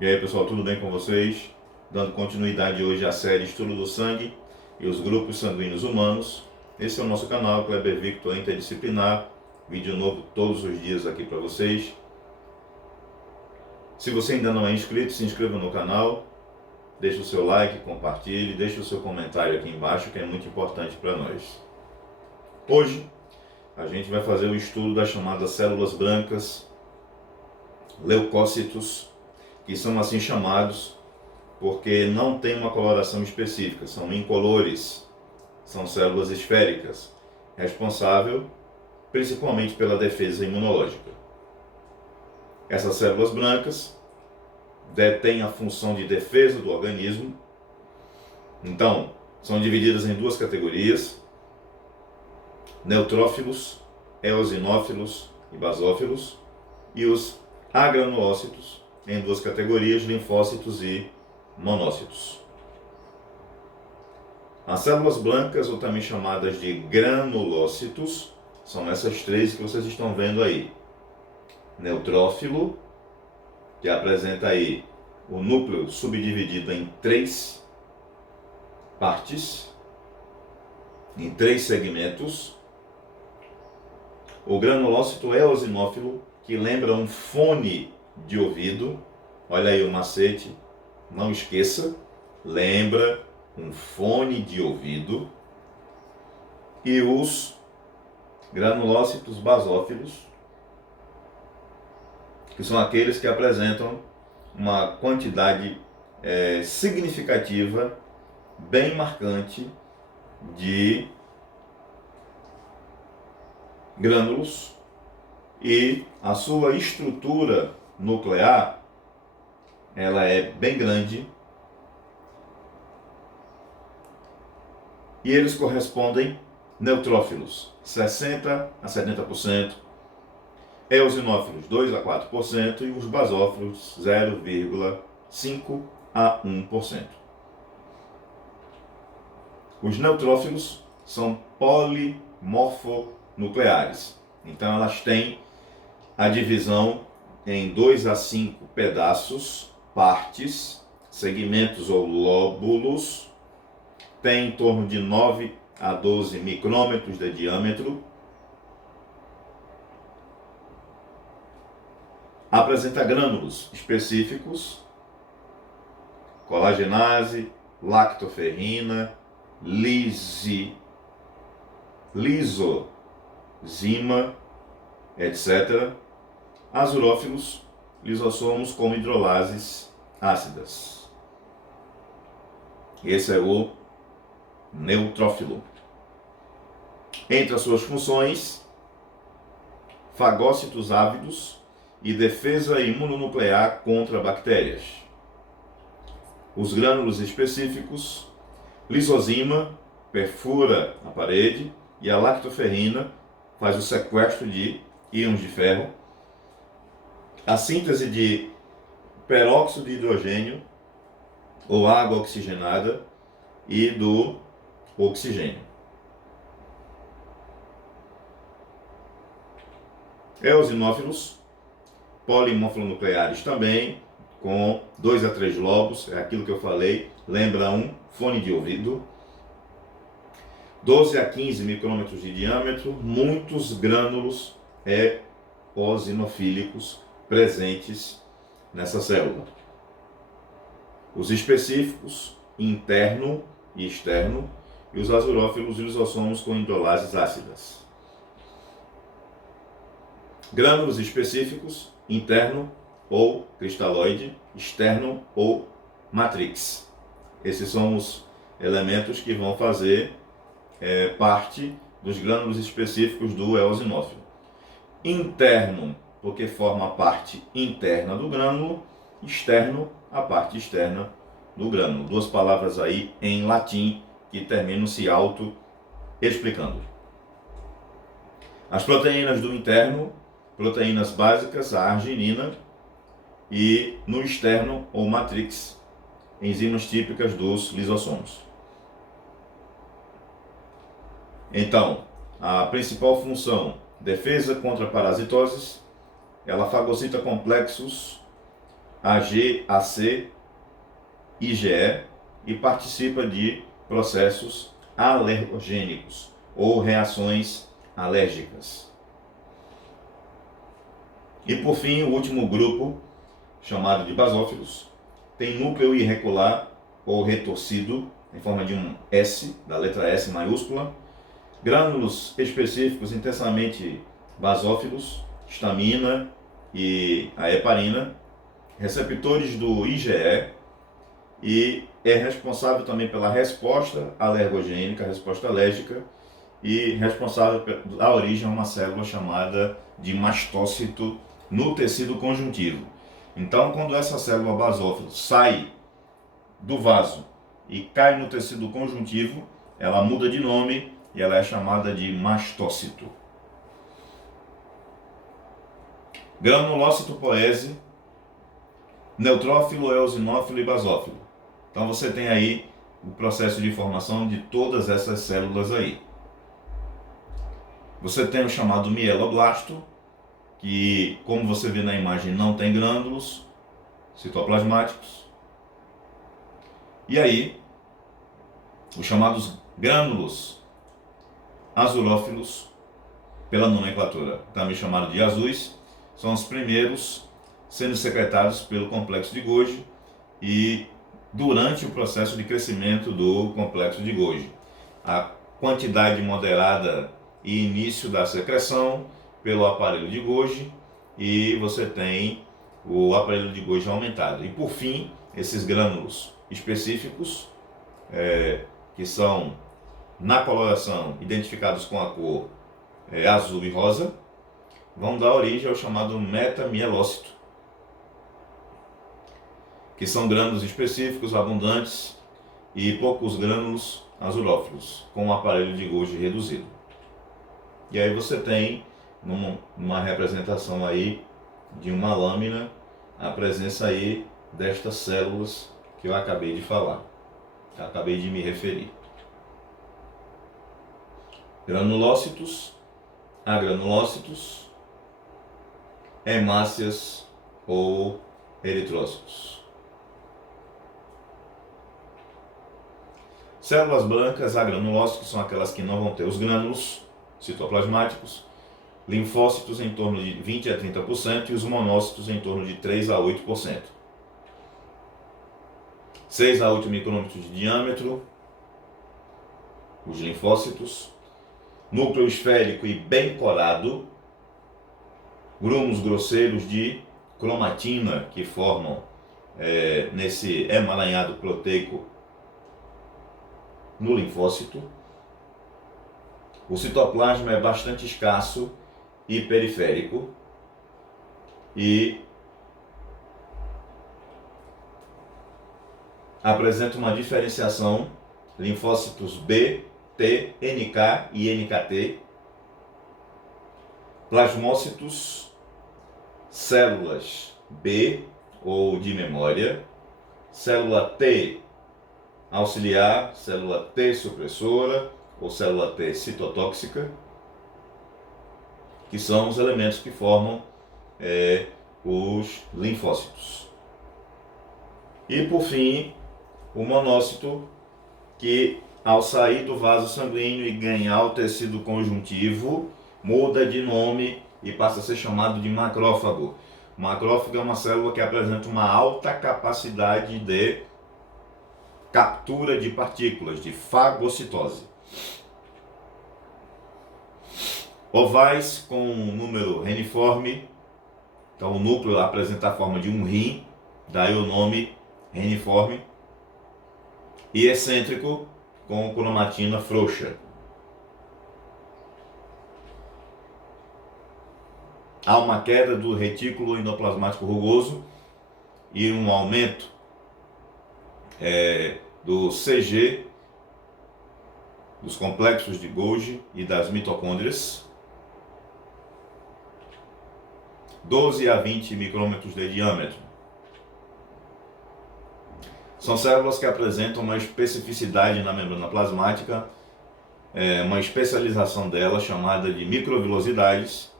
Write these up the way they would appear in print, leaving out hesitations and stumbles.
E aí pessoal, tudo bem com vocês? Dando continuidade hoje à série Estudo do Sangue e os Grupos Sanguíneos Humanos. Esse é o nosso canal, Kleber Victor Interdisciplinar. Vídeo novo todos os dias aqui para vocês. Se você ainda não é inscrito, se inscreva no canal. Deixe o seu like, compartilhe, deixe o seu comentário aqui embaixo, que é muito importante para nós. Hoje, a gente vai fazer o estudo das chamadas células brancas, leucócitos, que são assim chamados porque não tem uma coloração específica, são incolores, são células esféricas, responsável principalmente pela defesa imunológica. Essas células brancas detêm a função de defesa do organismo, então são divididas em duas categorias: neutrófilos, eosinófilos e basófilos, e os agranulócitos em duas categorias, linfócitos e monócitos. As células brancas, ou também chamadas de granulócitos, são essas três que vocês estão vendo aí. Neutrófilo, que apresenta aí o núcleo subdividido em três partes, em três segmentos. O granulócito eosinófilo, que lembra um fone de ouvido. Olha aí o macete, não esqueça, lembra um fone de ouvido. E os granulócitos basófilos, que são aqueles que apresentam uma quantidade significativa, bem marcante, de grânulos, e a sua estrutura nuclear ela é bem grande, e eles correspondem neutrófilos 60 a 70%, eosinófilos 2 a 4% e os basófilos 0,5 a 1%. Os neutrófilos são polimorfonucleares, então elas têm a divisão em 2 a 5 pedaços, partes, segmentos ou lóbulos, tem em torno de 9 a 12 micrômetros de diâmetro, apresenta grânulos específicos, colagenase, lactoferrina, lisozima, etc. Azurófilos, lisossomos com hidrolases ácidas. Esse é o neutrófilo. Entre as suas funções, fagócitos ávidos e defesa imunonuclear contra bactérias. Os grânulos específicos, lisozima, perfura a parede, e a lactoferrina faz o sequestro de íons de ferro, a síntese de peróxido de hidrogênio ou água oxigenada e do oxigênio. Eosinófilos, polimorfonucleares também, com 2 a 3 lobos, é aquilo que eu falei, lembra um fone de ouvido. 12 a 15 micrômetros de diâmetro, muitos grânulos eosinofílicos presentes nessa célula. Os específicos, interno e externo, e os azurófilos e lisossomos com hidrolases ácidas. Grânulos específicos, interno ou cristalóide, externo ou matrix. Esses são os elementos que vão fazer parte dos grânulos específicos do eosinófilo. Interno, porque forma a parte interna do grânulo; externo, a parte externa do grânulo. Duas palavras aí em latim que terminam-se auto-explicando. As proteínas do interno, proteínas básicas, a arginina, e no externo, ou matrix, enzimas típicas dos lisossomos. Então, a principal função, defesa contra parasitoses, ela fagocita complexos AG, AC, IgE e participa de processos alergênicos ou reações alérgicas. E por fim, o último grupo, chamado de basófilos, tem núcleo irregular ou retorcido, em forma de um S, da letra S maiúscula, grânulos específicos intensamente basófilos, histamina e a heparina, receptores do IgE, e é responsável também pela resposta alergogênica, resposta alérgica, e responsável pela origem a uma célula chamada de mastócito no tecido conjuntivo. Então, quando essa célula basófila sai do vaso e cai no tecido conjuntivo, ela muda de nome e ela é chamada de mastócito. Granulócito poese, neutrófilo, eosinófilo e basófilo. Então você tem aí o processo de formação de todas essas células aí. Você tem o chamado mieloblasto, que, como você vê na imagem, não tem grânulos citoplasmáticos. E aí, os chamados grânulos azurófilos, pela nomenclatura também chamado de azuis, são os primeiros sendo secretados pelo complexo de Golgi e durante o processo de crescimento do complexo de Golgi. A quantidade moderada e início da secreção pelo aparelho de Golgi, e você tem o aparelho de Golgi aumentado. E por fim, esses grânulos específicos, que são na coloração identificados com a cor azul e rosa, vão dar origem ao chamado metamielócito, que são grânulos específicos, abundantes e poucos grânulos azurófilos, com o aparelho de Golgi reduzido. E aí você tem, numa representação aí de uma lâmina, a presença aí destas células que eu acabei de falar, que eu acabei de me referir. Granulócitos, agranulócitos, hemácias ou eritrócitos. Células brancas agranulócitos são aquelas que não vão ter os grânulos citoplasmáticos, linfócitos em torno de 20 a 30% e os monócitos em torno de 3 a 8%. 6 a 8 micrômetros de diâmetro, os linfócitos, núcleo esférico e bem corado, grumos grosseiros de cromatina que formam nesse emaranhado proteico no linfócito. O citoplasma é bastante escasso e periférico e apresenta uma diferenciação linfócitos B, T, NK e NKT, plasmócitos, células B ou de memória, célula T auxiliar, célula T supressora ou célula T citotóxica, que são os elementos que formam os linfócitos. E por fim, o monócito, que ao sair do vaso sanguíneo e ganhar o tecido conjuntivo, muda de nome e passa a ser chamado de macrófago. O macrófago é uma célula que apresenta uma alta capacidade de captura de partículas, de fagocitose. Ovais com um número reniforme, então o núcleo apresenta a forma de um rim, daí o nome reniforme, e excêntrico com cromatina frouxa. Há uma queda do retículo endoplasmático rugoso e um aumento do CG, dos complexos de Golgi e das mitocôndrias, 12 a 20 micrômetros de diâmetro. São células que apresentam uma especificidade na membrana plasmática, uma especialização dela chamada de microvilosidades,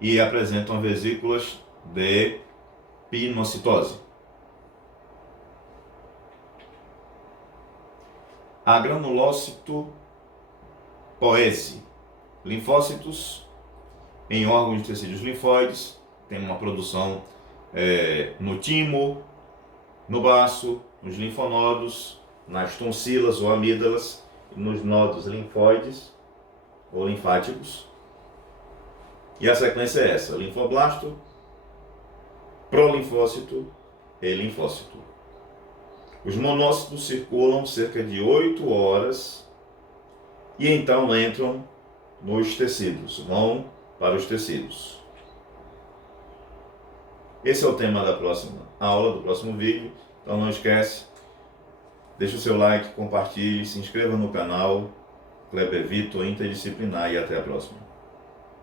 e apresentam vesículas de pinocitose. A granulócito poese, linfócitos em órgãos de tecidos linfóides, tem uma produção no timo, no baço, nos linfonodos, nas tonsilas ou amígdalas, nos nodos linfóides ou linfáticos. E a sequência é essa: linfoblasto, prolinfócito e linfócito. Os monócitos circulam cerca de 8 horas e então entram nos tecidos, vão para os tecidos. Esse é o tema da próxima aula, do próximo vídeo. Então não esquece, deixa o seu like, compartilhe, se inscreva no canal Kleber Vitor Interdisciplinar e até a próxima.